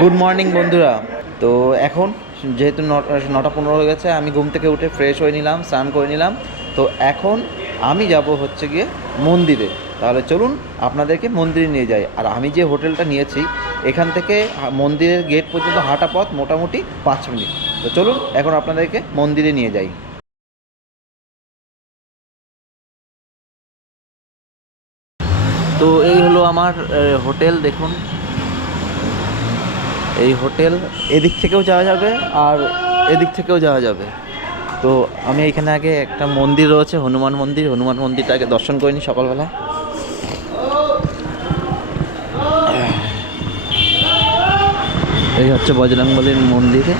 Good morning বন্ধুরা। তো এখন যেহেতু নটা পনেরো হয়ে গেছে, আমি ঘুম থেকে উঠে ফ্রেশ হয়ে নিলাম, স্নান করে নিলাম। তো এখন আমি যাব হচ্ছে গিয়ে মন্দিরে। তাহলে চলুন আপনাদেরকে মন্দিরে নিয়ে যাই। আর আমি যে হোটেলটা নিয়েছি, এখান থেকে মন্দিরের গেট পর্যন্ত হাঁটা পথ মোটামুটি পাঁচ মিনিট। তো চলুন, এখন আপনাদেরকে মন্দিরে নিয়ে যাই। তো এই হলো আমার হোটেল, দেখুন। এই হোটেল এদিক থেকেও যাওয়া যাবে আর এদিক থেকেও যাওয়া যাবে। তো আমি এখানে আগে একটা মন্দির রয়েছে, হনুমান মন্দির। হনুমান মন্দিরটা আগে দর্শন করিনি সকালবেলা এই হচ্ছে বজরংবলীর মন্দিরে।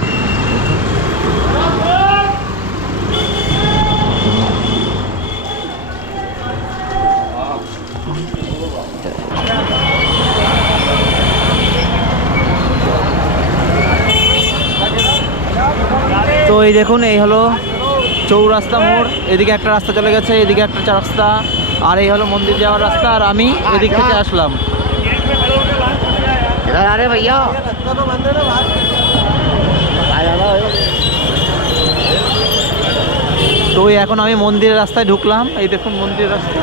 তো এই দেখুন, এই হলো চৌরাস্তা মোড়। এদিকে একটা রাস্তা চলে গেছে, এদিকে একটা রাস্তা। আর এই হলো মন্দির যাওয়ার রাস্তা। আর আমি এদিক থেকে আসলাম। আরে ভাইয়া। তো এখন আমি মন্দিরের রাস্তায় ঢুকলাম। এই দেখুন মন্দিরের রাস্তা।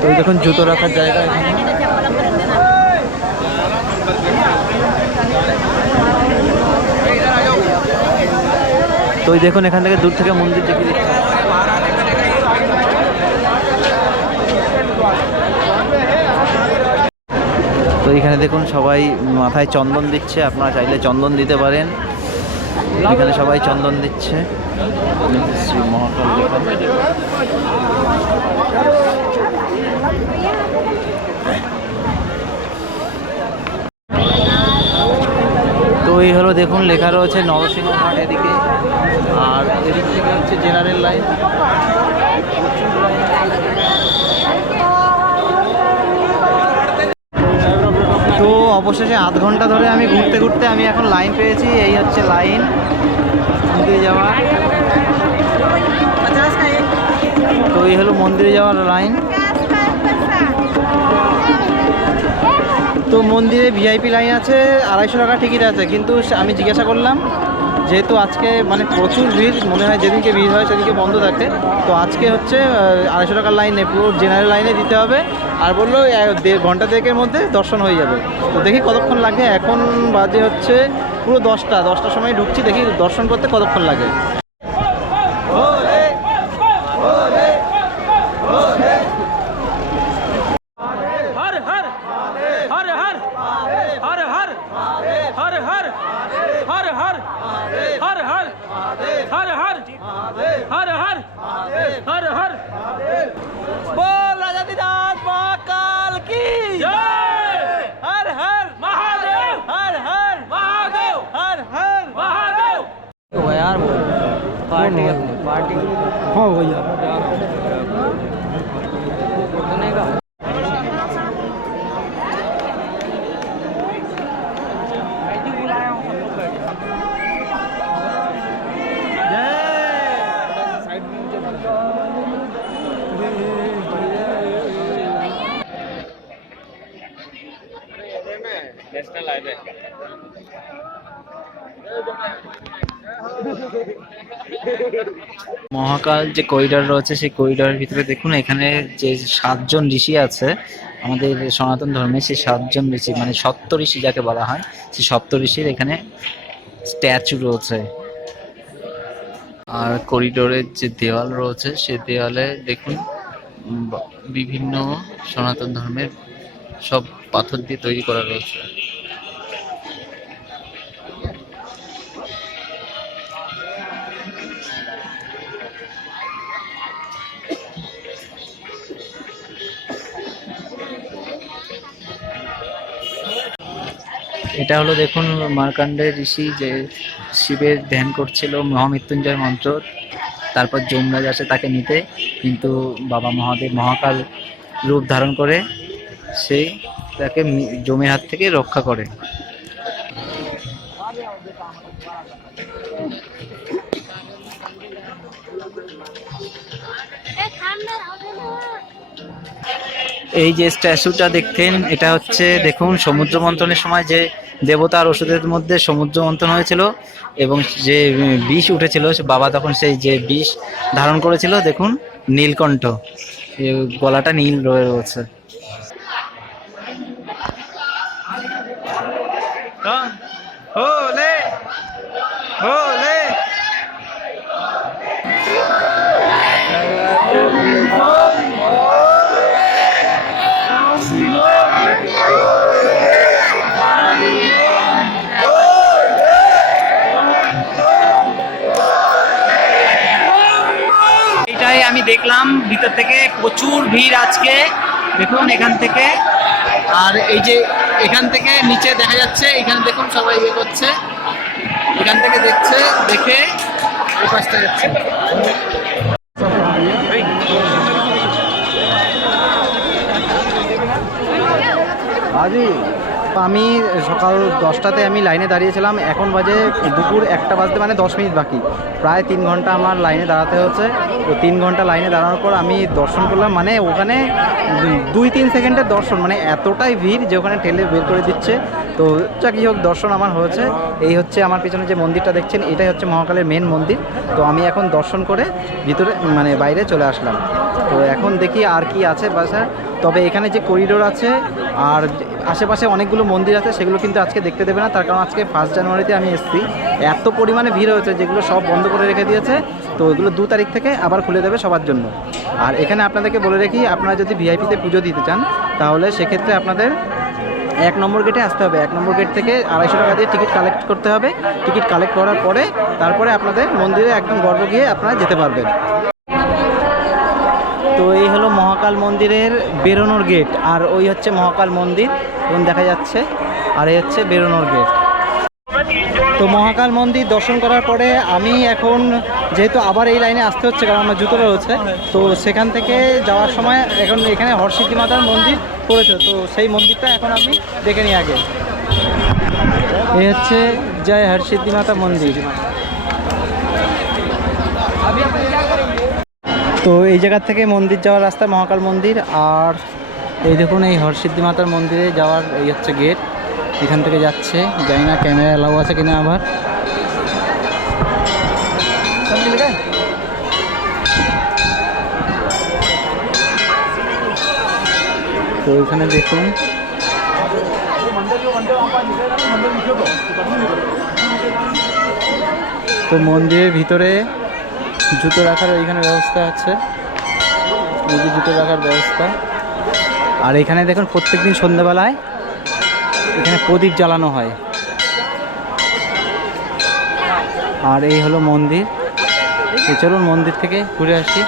তো দেখুন জুতো রাখার জায়গা এখানে। তো দেখুন এখান থেকে দূর থেকে মন্দির দেখে দিচ্ছে। তো এখানে দেখুন সবাই মাথায় চন্দন দিচ্ছে, আপনারা চাইলে চন্দন দিতে পারেন। এখানে সবাই চন্দন দিচ্ছে। তো এই হলো দেখুন, লেখা রয়েছে নরসিংহ ঘাট এদিকে। আর এদিক থেকে হচ্ছে জেনারেল লাইন তো অবশেষে আধ ঘণ্টা ধরে আমি ঘুরতে ঘুরতে আমি এখন লাইন পেয়েছি, এই হচ্ছে লাইন। মন্দিরে যাওয়ার। তো এই হলো মন্দিরে যাওয়ার লাইন। তো মন্দিরে ভিআইপি লাইন আছে, আড়াইশো টাকা টিকিট আছে, কিন্তু আমি জিজ্ঞাসা করলাম যেহেতু আজকে মানে প্রচুর ভিড়, মনে হয় যেদিনকে ভিড় হয় সেদিনকে বন্ধ থাকে। তো আজকে হচ্ছে আড়াইশো টাকার লাইনে, পুরো জেনারেল লাইনে দিতে হবে। আর বলল ঘণ্টা দেড়েকের মধ্যে দর্শন হয়ে যাবে। তো দেখি কতক্ষণ লাগে। এখন বাজে হচ্ছে, পুরো দশটা। দশটার সময় ঢুকছি, দেখি দর্শন করতে কতক্ষণ লাগে। यार वो पार्टी पार्टी हाँ भैया মহাকাল যে করিডর রয়েছে, সেই করিডরের ভিতরে দেখুন, এখানে যে সাতজন ঋষি আছে, আমাদের সনাতন ধর্মে সেই সাতজন ঋষি মানে সপ্ত ঋষি যাকে বলা হয়, সেই সপ্ত ঋষির এখানে স্ট্যাচু রয়েছে। আর করিডোরের যে দেওয়াল রয়েছে সে দেওয়ালে দেখুন বিভিন্ন সনাতন ধর্মের সব পাথর দিয়ে তৈরি করা রয়েছে। এটা হলো দেখুন মার্কাণ্ডেয় ঋষি যে শিবের ধ্যান করছিল, মহামৃত্যুঞ্জয় মন্ত্র। তারপর যমরাজ আসে তাকে নিতে, কিন্তু বাবা মহাদেব মহাকাল রূপ ধারণ করে সেই তাকে যমের হাত থেকে রক্ষা করে। এই যে স্ট্যাচুটা দেখতেন, এটা হচ্ছে, দেখুন, সমুদ্র মন্থনের সময় যে দেবতা আর ওষুধের মধ্যে সমুদ্র মন্থন হয়েছিল এবং যে বিষ উঠেছিল বাবা তখন সেই যে বিষ ধারণ করেছিল, দেখুন, নীলকণ্ঠ। গলাটা নীল রয়ে রয়েছে হোলে। দেখলাম, ভিতর থেকে প্রচুর ভিড় আজকে। দেখুন এখান থেকে। আর এই যে এখান থেকে নিচে দেখা যাচ্ছে, এখানে দেখুন সবাই ইয়ে করছে। এখান থেকে দেখছে, দেখে পাশটা যাচ্ছে। আমি সকাল দশটাতে আমি লাইনে দাঁড়িয়েছিলাম, এখন বাজে দুপুর একটা বাজতে মানে দশ মিনিট বাকি। প্রায় তিন ঘণ্টা আমার লাইনে দাঁড়াতে হচ্ছে। তো তিন ঘণ্টা লাইনে দাঁড়ানোর পর আমি দর্শন করলাম। মানে ওখানে দুই তিন সেকেন্ডের দর্শন মানে এতটাই ভিড় যে ওখানে ঠেলে বের করে দিচ্ছে। তো যা কি হোক, দর্শন আমার হয়েছে। এই হচ্ছে আমার পিছনে যে মন্দিরটা দেখছেন, এটাই হচ্ছে মহাকালের মেন মন্দির। তো আমি এখন দর্শন করে ভিতরে মানে বাইরে চলে আসলাম। তো এখন দেখি আর কি আছে। বাসায় তবে এখানে যে করিডোর আছে আর আশেপাশে অনেকগুলো মন্দির আছে, সেগুলো কিন্তু আজকে দেখতে দেবে না। তার কারণ আজকে ফার্স্ট জানুয়ারিতে আমি এসেছি। এত পরিমাণে ভিড় হয়েছে, যেগুলো সব বন্ধ করে রেখে দিয়েছে। তো ওইগুলো দু তারিখ থেকে আবার খুলে দেবে সবার জন্য। আর এখানে আপনাদেরকে বলে রাখি, আপনারা যদি ভিআইপিতে পুজো দিতে চান, তাহলে সেক্ষেত্রে আপনাদের এক নম্বর গেটে আসতে হবে। এক নম্বর গেট থেকে আড়াইশো টাকা দিয়ে টিকিট কালেক্ট করতে হবে। টিকিট কালেক্ট করার পরে, তারপরে আপনাদের মন্দিরে একদম গর্ব গিয়ে আপনারা যেতে পারবেন। মহাকাল মন্দিরের বেরোনোর গেট আর ওই হচ্ছে মহাকাল মন্দির, এবং দেখা যাচ্ছে, আর এই হচ্ছে বেরোনোর গেট তো মহাকাল মন্দির দর্শন করার পরে আমি এখন যেহেতু আবার এই লাইনে আসতে হচ্ছে, কারণ আমার জুতো রয়েছে, তো সেখান থেকে যাওয়ার সময় এখন এখানে হরসিদ্ধি মাতার মন্দির পড়েছে, তো সেই মন্দিরটা এখন আমি দেখে নিই আগে। এই হচ্ছে জয় হরসিদ্ধি মাতা মন্দির। তো এই জায়গার থেকে মন্দির যাওয়ার রাস্তা, মহাকাল মন্দির, আর এই দেখুন এই হরসিদ্ধি মাতার মন্দিরে যাওয়ার এই হচ্ছে গেট এখান থেকে যাচ্ছে। জানি না ক্যামেরা অ্যালাউ আছে কিনা আবার। তো এখানে দেখুন। তো মন্দিরের ভিতরে জুতো রাখার এইখানে ব্যবস্থা আছে। এই জুতো রাখার ব্যবস্থা। আর এখানে দেখুন প্রত্যেক দিন সন্ধ্যাবেলায় এখানে প্রদীপ জ্বালানো হয়। আর এই হলো মন্দির। চলুন মন্দির থেকে ঘুরে আসি।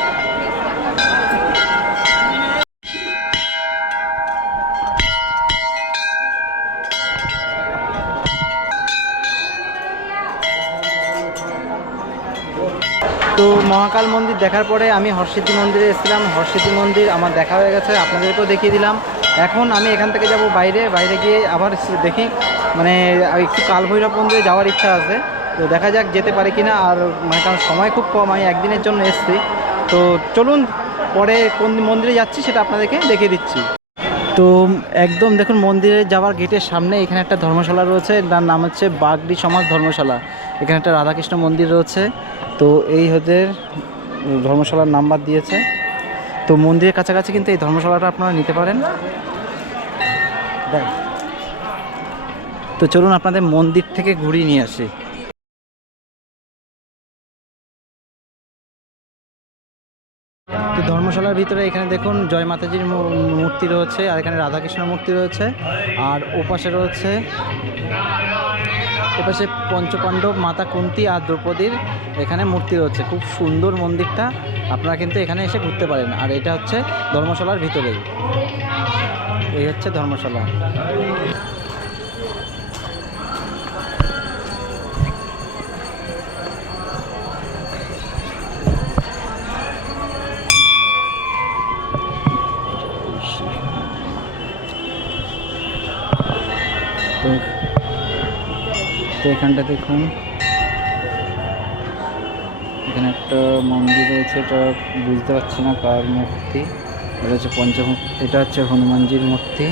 তো মহাকাল মন্দির দেখার পরে আমি হরসিদ্ধি মন্দিরে এসেছিলাম। হরসিদ্ধি মন্দির আমার দেখা হয়ে গেছে, আপনাদেরকেও দেখিয়ে দিলাম। এখন আমি এখান থেকে যাব বাইরে বাইরে গিয়ে আবার দেখি মানে একটু কালভৈরব মন্দিরে যাওয়ার ইচ্ছা আছে। তো দেখা যাক যেতে পারি কি না আর মানে কারণ সময় খুব কম, আমি একদিনের জন্য এসেছি। তো চলুন, পরে কোন মন্দিরে যাচ্ছি সেটা আপনাদেরকে দেখিয়ে দিচ্ছি। তো একদম দেখুন, মন্দিরে যাওয়ার গেটের সামনে এখানে একটা ধর্মশালা রয়েছে তার নাম হচ্ছে বাগডি সমাজ ধর্মশালা। এখানে একটা রাধাকৃষ্ণ মন্দির রয়েছে। তো এই ওদের ধর্মশালার নাম্বার দিয়েছে। তো মন্দিরের কাছাকাছি কিন্তু এই ধর্মশালাটা আপনারা নিতে পারেন। তো চলুন আপনাদের মন্দির থেকে ঘুরিয়ে নিয়ে আসি। তো ধর্মশালার ভিতরে এখানে দেখুন, জয় মাতাজির মূর্তি রয়েছে, আর এখানে রাধাকৃষ্ণ মূর্তি রয়েছে, আর ওপাশে রয়েছে এপাশে পঞ্চপাণ্ডব, মাতা কুন্তি আর দ্রৌপদীর এখানে মূর্তি রয়েছে। খুব সুন্দর মন্দিরটা। আপনারা কিন্তু এখানে এসে ঘুরতে পারেন। আর এটা হচ্ছে ধর্মশালার ভিতরেই। এই হচ্ছে ধর্মশালা। এখানটা দেখুন। এখানে একটা মন্দির রয়েছে, এটা বুঝতে পারছি না কার মূর্তি। এটা হচ্ছে পঞ্চমুখ, এটা হচ্ছে হনুমানজির মূর্তি।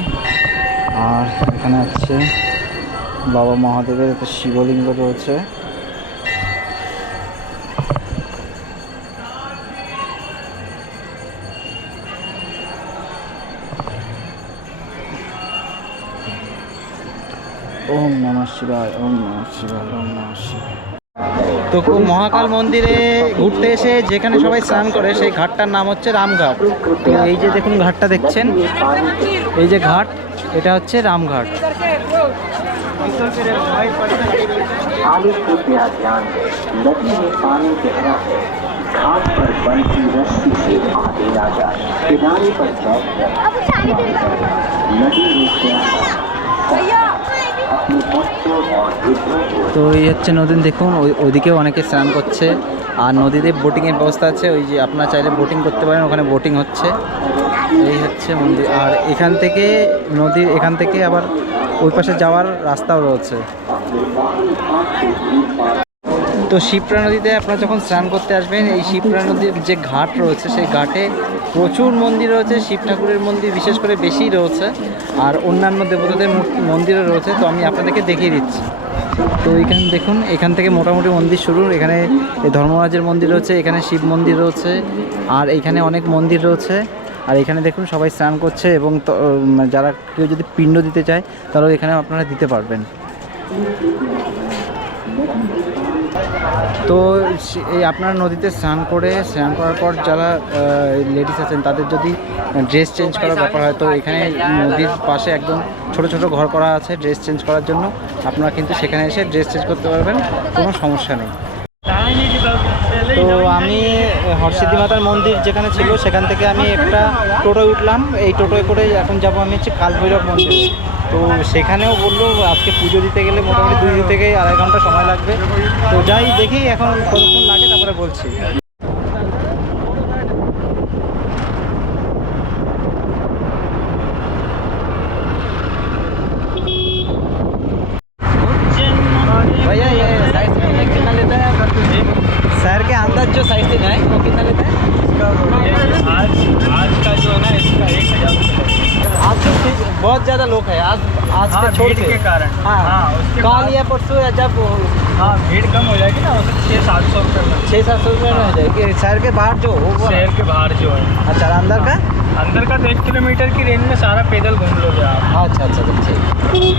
আর এখানে আছে বাবা মহাদেবের একটা শিবলিঙ্গ রয়েছে। ওম নমঃ শিবায় ওম নমঃ শিবায় ওম নমঃ শিবায় তো খুব মহাকাল মন্দিরে ঘুরতে এসে যেখানে সবাই স্নান করে সেই ঘাটটার নাম হচ্ছে রামঘাট তো এই যে দেখুন ঘাটটা দেখছেন এই যে ঘাট এটা হচ্ছে রামঘাট आगे कृपया ध्यान दें नदी में पानी गहरा है घाट पर बनती रस्सी से आगे ना जाए किनारे पर बैठकर नदी में स्नान তো এই হচ্ছে নদী দেখুন, ওই ওদিকেও অনেকে স্নান করছে। আর নদীতে বোটিংয়ের ব্যবস্থা আছে, ওই যে আপনারা চাইলে বোটিং করতে পারেন, ওখানে বোটিং হচ্ছে। এই হচ্ছে মন্দির। আর এখান থেকে নদীর, এখান থেকে আবার ওই পাশে যাওয়ার রাস্তাও রয়েছে। তো শিপ্রা নদীতে আপনারা যখন স্নান করতে আসবেন, এই শিপ্রা নদীর যে ঘাট রয়েছে, সেই ঘাটে প্রচুর মন্দির রয়েছে, শিব ঠাকুরের মন্দির বিশেষ করে বেশি রয়েছে, আর অন্যান্য দেবতাদের মন্দিরও রয়েছে, তো আমি আপনাদেরকে দেখিয়ে দিচ্ছি। তো এখানে, দেখুন, এখান থেকে মোটামুটি মন্দির শুরু, এখানে ধর্মরাজের মন্দির রয়েছে, এখানে শিব মন্দির রয়েছে, আর এখানে অনেক মন্দির রয়েছে, আর এখানে দেখুন সবাই স্নান করছে এবং যারা কেউ যদি পিণ্ড দিতে চায়, তারাও এখানে আপনারা দিতে পারবেন। তো এই আপনার নদীতে স্নান করে, স্নান করার পর যারা লেডিস আছেন, তাদের যদি ড্রেস চেঞ্জ করার ব্যাপার হয়, তো এখানে নদীর পাশে একদম ছোট ছোট ঘর করা আছে ড্রেস চেঞ্জ করার জন্য। আপনারা কিন্তু সেখানে এসে ড্রেস চেঞ্জ করতে পারবেন, কোনো সমস্যা নেই। তো আমি হর্ষিদ্ধি মাতার মন্দির যেখানে ছিল, সেখান থেকে আমি একটা টোটোয় উঠলাম। এই টোটোয় করে এখন যাব আমি হচ্ছে কালভৈরব মন্দির। তো সেখানেও বলল, আজকে পুজো দিতে গেলে মোটামুটি দুই থেকে আড়াই ঘণ্টা সময় লাগবে। তো যাই দেখি এখন কতক্ষণ লাগে, তারপরে বলছি। कल बाद- या परसों या जब हाँ भीड़ कम हो जाएगी ना उससे छः सात सौ रुपये में छः सात सौ रुपये में हो जाएगी शहर के बाहर जो हो वो शहर के बाहर जो है अच्छा और अंदर का अंदर का तो एक किलोमीटर की रेंज में सारा पैदल घूम लोगे आप আচ্ছা আচ্ছা আচ্ছা, ঠিক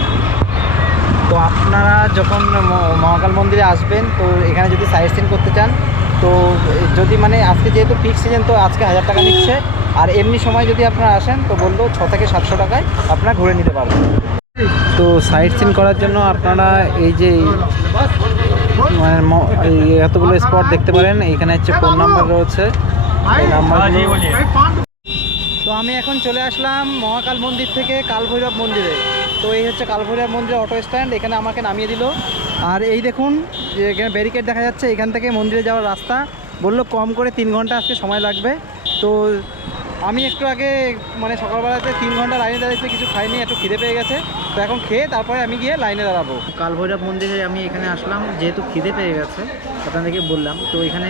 তো আপনারা যখন ম- মহাকাল মন্দিরে আসবেন তো এখানে যদি সাইট সিন করতে চান তো এ, যদি মানে আজকে যেহেতু পিক সিজন তো আজকে হাজার টাকা নিচ্ছে আর এমনি সময় যদি আপনারা আসেন তো বললো ছ থেকে সাতশো টাকায় আপনারা ঘুরে নিতে পারবেন তো সাইট সিন করার জন্য আপনারা এই যে মানে এতগুলো স্পট দেখতে পারেন। এখানে হচ্ছে ফোন নাম্বার রয়েছে। তো আমি এখন চলে আসলাম মহাকাল মন্দির থেকে কালভৈরব মন্দিরে। তো এই হচ্ছে কালভৈরব মন্দিরের অটো স্ট্যান্ড এখানে আমাকে নামিয়ে দিল। আর এই দেখুন যে এখানে ব্যারিকেড দেখা যাচ্ছে, এখান থেকে মন্দিরে যাওয়ার রাস্তা। বলল কম করে তিন ঘণ্টা আজকে সময় লাগবে। তো আমি একটু আগে মানে সকালবেলাতে তিন ঘণ্টা লাইনে দাঁড়িয়েছে, কিছু খাইনি, একটু খিদে পেয়ে গেছে। তো এখন খেয়ে তারপরে আমি গিয়ে লাইনে দাঁড়াবো। কালভৈরব মন্দিরে আমি এখানে আসলাম, যেহেতু খিদে পেয়ে গেছে, আপনাদেরকে বললাম। তো এখানে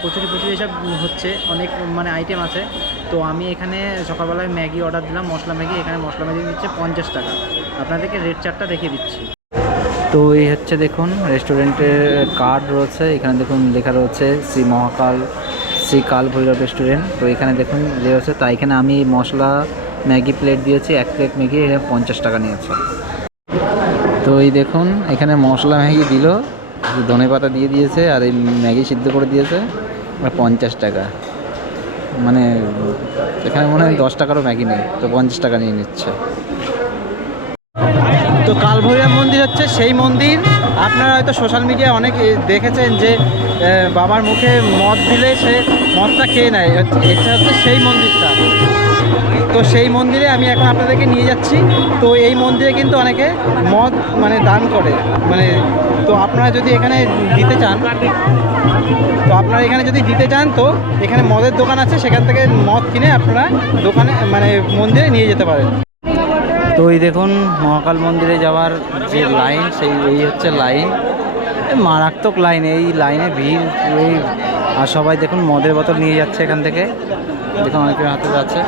প্রচুর প্রচুর এসব হচ্ছে, অনেক মানে আইটেম আছে। তো আমি এখানে সকালবেলায় ম্যাগি অর্ডার দিলাম, মশলা ম্যাগি। এখানে মশলা ম্যাগি নিচ্ছে পঞ্চাশ টাকা। আপনাদেরকে রেট চারটা দেখিয়ে দিচ্ছি। তো এই হচ্ছে দেখুন রেস্টুরেন্টের কার্ড রয়েছে। এখানে দেখুন, লেখা রয়েছে, শ্রী মহাকাল শ্রী কাল ভৈরব রেস্টুরেন্ট। তো এখানে দেখুন, যে হচ্ছে তাই এখানে আমি মশলা, ম্যাগি প্লেট দিয়েছি, এক প্লেট ম্যাগি, এখানে পঞ্চাশ টাকা নিয়েছে। তো এই দেখুন, এখানে মশলা ম্যাগি দিল, ধনে পাতা দিয়ে দিয়েছে, আর এই ম্যাগি সিদ্ধ করে দিয়েছে পঞ্চাশ টাকা। মানে এখানে মনে হয় দশ টাকারও ম্যাগি নেই, তো পঞ্চাশ টাকা নিয়ে নিচ্ছে। তো কালভৈরব মন্দির হচ্ছে সেই মন্দির। আপনারা হয়তো সোশ্যাল মিডিয়ায় অনেক দেখেছেন যে বাবার মুখে মদ দিলে সে মদটা খেয়ে নেয়। এটা হচ্ছে সেই মন্দিরটা। তো সেই মন্দিরে আমি এখন আপনাদেরকে নিয়ে যাচ্ছি। তো এই মন্দিরে কিন্তু অনেকে মদ মানে দান করে। মানে তো আপনারা যদি এখানে দিতে চান, তো আপনারা এখানে যদি দিতে চান, তো এখানে মদের দোকান আছে। সেখান থেকে মদ কিনে আপনারা দোকানে মানে মন্দিরে নিয়ে যেতে পারেন। তো এই দেখুন, মহাকাল মন্দিরে যাওয়ার যে লাইন সেই এই হচ্ছে লাইন মারাত্মক লাইন এই লাইনে ভিড়, এই আর সবাই দেখুন, মদের বোতল নিয়ে যাচ্ছে এখান থেকে। দেখুন, অনেকের হাতে যাচ্ছে।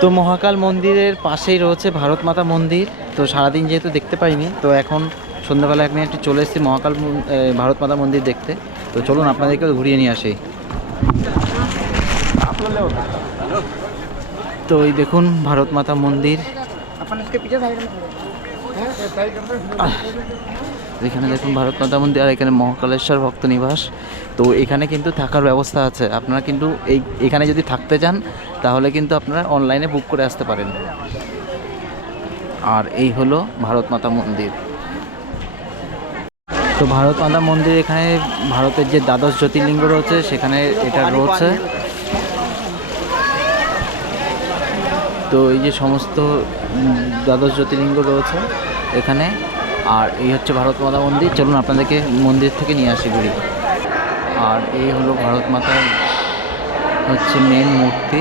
তো মহাকাল মন্দিরের পাশেই রয়েছে ভারত মাতা মন্দির। তো সারাদিন যেহেতু দেখতে পাইনি তো এখন সন্ধ্যাবেলা এক মিনিট চলে এসেছি মহাকাল ভারত মাতা মন্দির দেখতে। তো চলুন আপনাদেরকে ঘুরিয়ে নিয়ে আসি। তো এই দেখুন ভারত মাতা মন্দির। এখানে দেখুন ভারত মাতা মন্দির আর এখানে মহাকালেশ্বর ভক্ত নিবাস। তো এখানে কিন্তু থাকার ব্যবস্থা আছে। আপনারা কিন্তু এই, এখানে যদি থাকতে চান, তাহলে কিন্তু আপনারা অনলাইনে বুক করে আসতে পারেন। আর এই হলো ভারত মাতা মন্দির। তো ভারত মাতা মন্দির এখানে ভারতের যে দ্বাদশ জ্যোতির্লিঙ্গ রয়েছে, সেখানে এটা রয়েছে। তো এই যে সমস্ত দ্বাদশ জ্যোতির্লিঙ্গ রয়েছে, এখানে আর এই হচ্ছে ভারত মাতা মন্দির। চলুন আপনাদেরকে মন্দির থেকে নিয়ে আসি ঘুরি। আর এই হলো ভারত মাতার হচ্ছে মেন মূর্তি,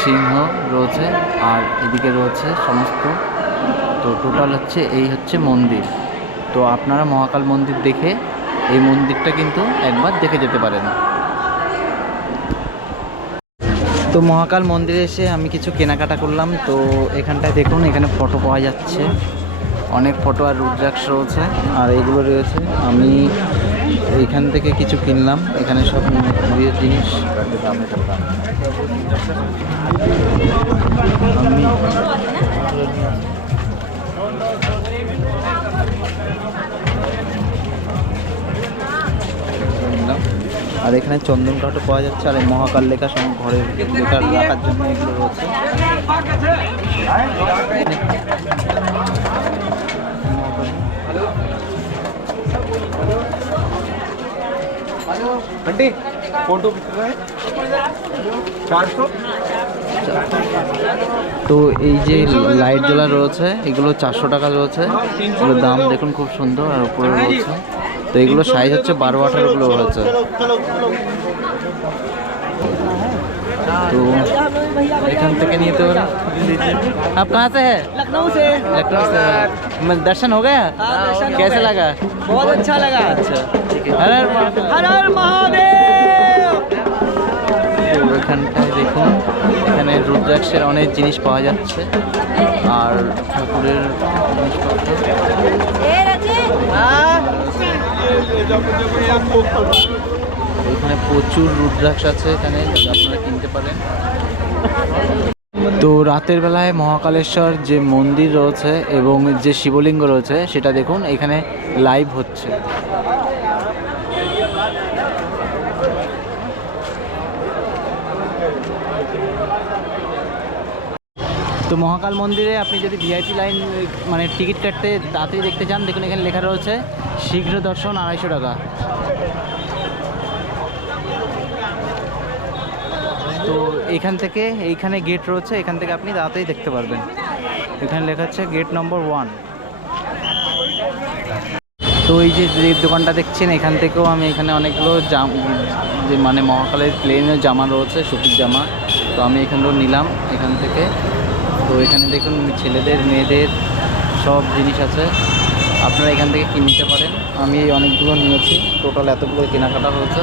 সিংহ রয়েছে, আর এদিকে রয়েছে সমস্ত। তো টোটাল হচ্ছে এই হচ্ছে মন্দির। তো আপনারা মহাকাল মন্দির দেখে এই মন্দিরটা কিন্তু একবার দেখে যেতে পারেন। তো মহাকাল মন্দিরে এসে আমি কিছু কেনাকাটা করলাম। তো এখানটায় দেখুন, এখানে ফটো পাওয়া যাচ্ছে। অনেক ফটো আর রুদ্রাক্ষ রয়েছে, আর এগুলো রয়েছে। আমি এখান থেকে কিছু কিনলাম, এখানে সব বিয়ের জিনিস। আর এখানে চন্দন কাঠও পাওয়া যাচ্ছে, আর এই মহাকাল লেখা সব ঘরের লেখা রাখার জন্য এগুলো রয়েছে। फोटो कितना है चार सौ তো এই যে লাইট জ্বলা রয়েছে এগুলো চারশো টাকা রয়েছে এগুলোর দাম দেখুন খুব সুন্দর আর উপরে রয়েছে তো এগুলো সাইজ হচ্ছে বারো আঠারোগুলো রয়েছে তো এখান থেকে নিতে পারেন आप कहाँ से है लखनऊ से लखनऊ से मैं- दर्शन हो गया कैसे लगा बहुत अच्छा लगा अच्छा ठीक है हर हर महादेव। हर हर महादेव তো এখানটায় দেখুন এখানে রুদ্রাক্ষের অনেক জিনিস পাওয়া যাচ্ছে আর ঠাকুরের জিনিসপত্র এখানে প্রচুর রুদ্রাক্ষ আছে এখানে আপনারা কিনতে পারেন। তো রাতের বেলায় মহাকালেশ্বর যে মন্দির রয়েছে এবং যে শিবলিঙ্গ রয়েছে, সেটা দেখুন, এখানে লাইভ হচ্ছে। তো মহাকাল মন্দিরে আপনি যদি ভিআইপি লাইন মানে টিকিট কাটতে তাড়াতাড়ি দেখতে চান, দেখুন এখানে লেখা রয়েছে, শীঘ্র দর্শন আড়াইশো টাকা। তো এখান থেকে এইখানে গেট রয়েছে, এখান থেকে আপনি তাড়াতাড়ি দেখতে পারবেন। এখানে লেখা আছে গেট নম্বর ওয়ান তো এই যে যে দোকানটা দেখছেন, এখান থেকেও আমি এখানে অনেকগুলো জাম যে মানে মহাকালের প্লেনের জামা রয়েছে, সুতির জামা। তো আমি এখানগুলো নিলাম, এখান থেকে। তো এখানে দেখুন, ছেলেদের, মেয়েদের সব জিনিস আছে। আপনারা এখান থেকে কিনে নিতে পারেন। আমি অনেকগুলো নিয়েছি। টোটাল এতগুলো কেনাকাটা হয়েছে।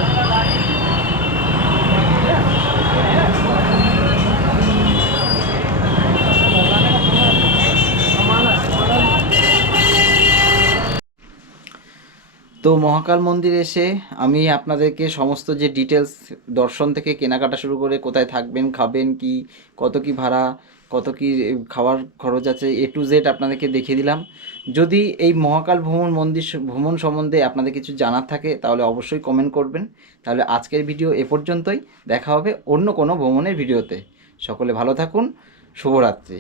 তো মহাকাল মন্দির এসে আমি আপনাদেরকে সমস্ত যে ডিটেলস দর্শন থেকে কেনাকাটা শুরু করে কোথায় থাকবেন, খাবেন, কি, কত কি ভাড়া, কত কি খাওয়ার খরচ আছে এ টু জেড আপনাদেরকে দেখিয়ে দিলাম। যদি এই মহাকাল ভ্রমণ মন্দির ভ্রমণ সম্বন্ধে আপনাদের কিছু জানার থাকে, তাহলে অবশ্যই কমেন্ট করবেন। তাহলে আজকের ভিডিও এ পর্যন্তই। দেখা হবে অন্য কোনো ভ্রমণের ভিডিওতে সকলে ভালো থাকুন। শুভরাত্রি।